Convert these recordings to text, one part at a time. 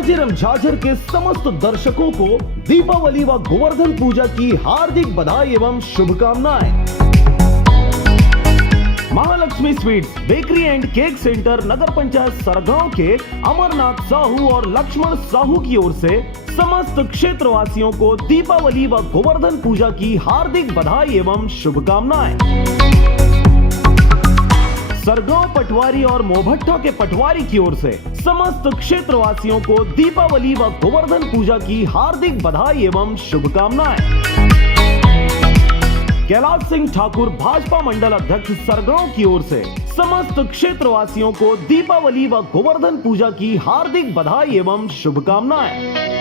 झारझिरम झाझर के समस्त दर्शकों को दीपावली व गोवर्धन पूजा की हार्दिक बधाई एवं शुभकामनाएं। Mahalaxmi sweets bakery and cake centre nagar panchayat Sargaon के अमरनाथ साहू और लक्ष्मण साहू की ओर से समस्त क्षेत्रवासियों को दीपावली व गोवर्धन पूजा की हार्दिक बधाई एवं शुभकामनाएं। सरगांव पटवारी और मोहभट्टा के पटवारी की ओर से समस्त क्षेत्रवासियों को दीपावली व गोवर्धन पूजा की हार्दिक बधाई एवं शुभकामनाएं। कैलाश सिंह ठाकुर भाजपा मंडल अध्यक्ष सरगांव की ओर से समस्त क्षेत्रवासियों को दीपावली व गोवर्धन पूजा की हार्दिक बधाई एवं शुभकामनाएं।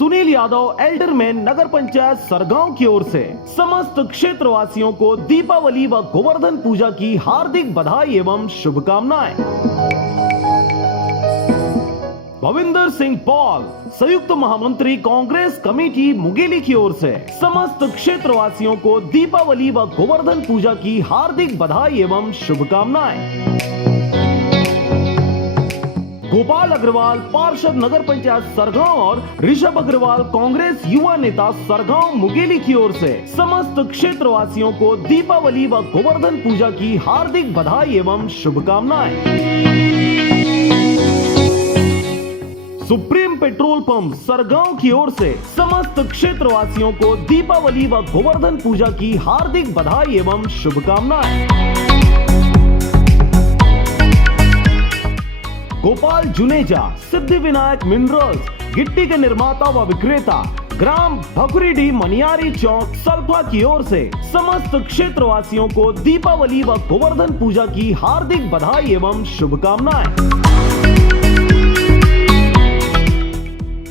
सुनील यादव एल्डरमैन नगर पंचायत सरगांव की ओर से समस्त क्षेत्रवासियों को दीपावली व गोवर्धन पूजा की हार्दिक बधाई एवं शुभकामनाएं। भविंदर सिंह पॉल संयुक्त महामंत्री कांग्रेस कमेटी मुंगेली की ओर से समस्त क्षेत्रवासियों को दीपावली व गोवर्धन पूजा की हार्दिक बधाई एवं शुभकामनाएं। गोपाल अग्रवाल पार्षद नगर पंचायत सरगांव और ऋषभ अग्रवाल कांग्रेस युवा नेता सरगांव मुंगेली की ओर से समस्त क्षेत्रवासियों को दीपावली व गोवर्धन पूजा की हार्दिक बधाई एवं शुभकामनाएं। सुप्रीम पेट्रोल पंप सरगांव की ओर से समस्त क्षेत्रवासियों को दीपावली व गोवर्धन पूजा की हार्दिक बधाई एवं शुभकामनाएं। गोपाल जुनेजा सिद्धि विनायक मिनरल्स गिट्टी के निर्माता व विक्रेता ग्राम भकुरीडी मनियारी चौक सल्फा की ओर से समस्त क्षेत्रवासियों को दीपावली व गोवर्धन पूजा की हार्दिक बधाई एवं शुभकामनाएं।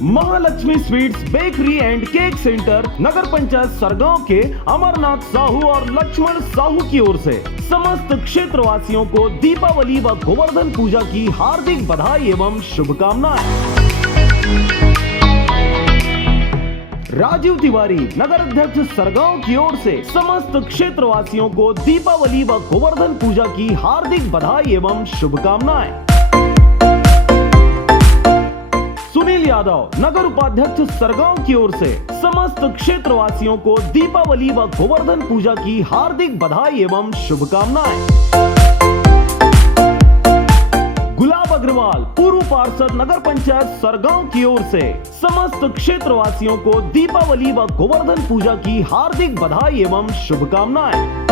Mahalaxmi sweets bakery and cake centre nagar panchayat Sargaon के अमरनाथ साहू और लक्ष्मण साहू की ओर से समस्त क्षेत्रवासियों को दीपावली व गोवर्धन पूजा की हार्दिक बधाई एवं शुभकामनाएं। राजीव तिवारी नगर अध्यक्ष सरगांव की ओर से समस्त क्षेत्रवासियों को दीपावली व गोवर्धन पूजा की हार्दिक बधाई एवं शुभकामनाएं। सुनील यादव नगर उपाध्यक्ष सरगांव की ओर से समस्त क्षेत्रवासियों को दीपावली व गोवर्धन पूजा की हार्दिक बधाई एवं शुभकामनाएं। गुलाब अग्रवाल पूर्व पार्षद नगर पंचायत सरगांव की ओर से समस्त क्षेत्रवासियों को दीपावली व गोवर्धन पूजा की हार्दिक बधाई एवं शुभकामनाएं।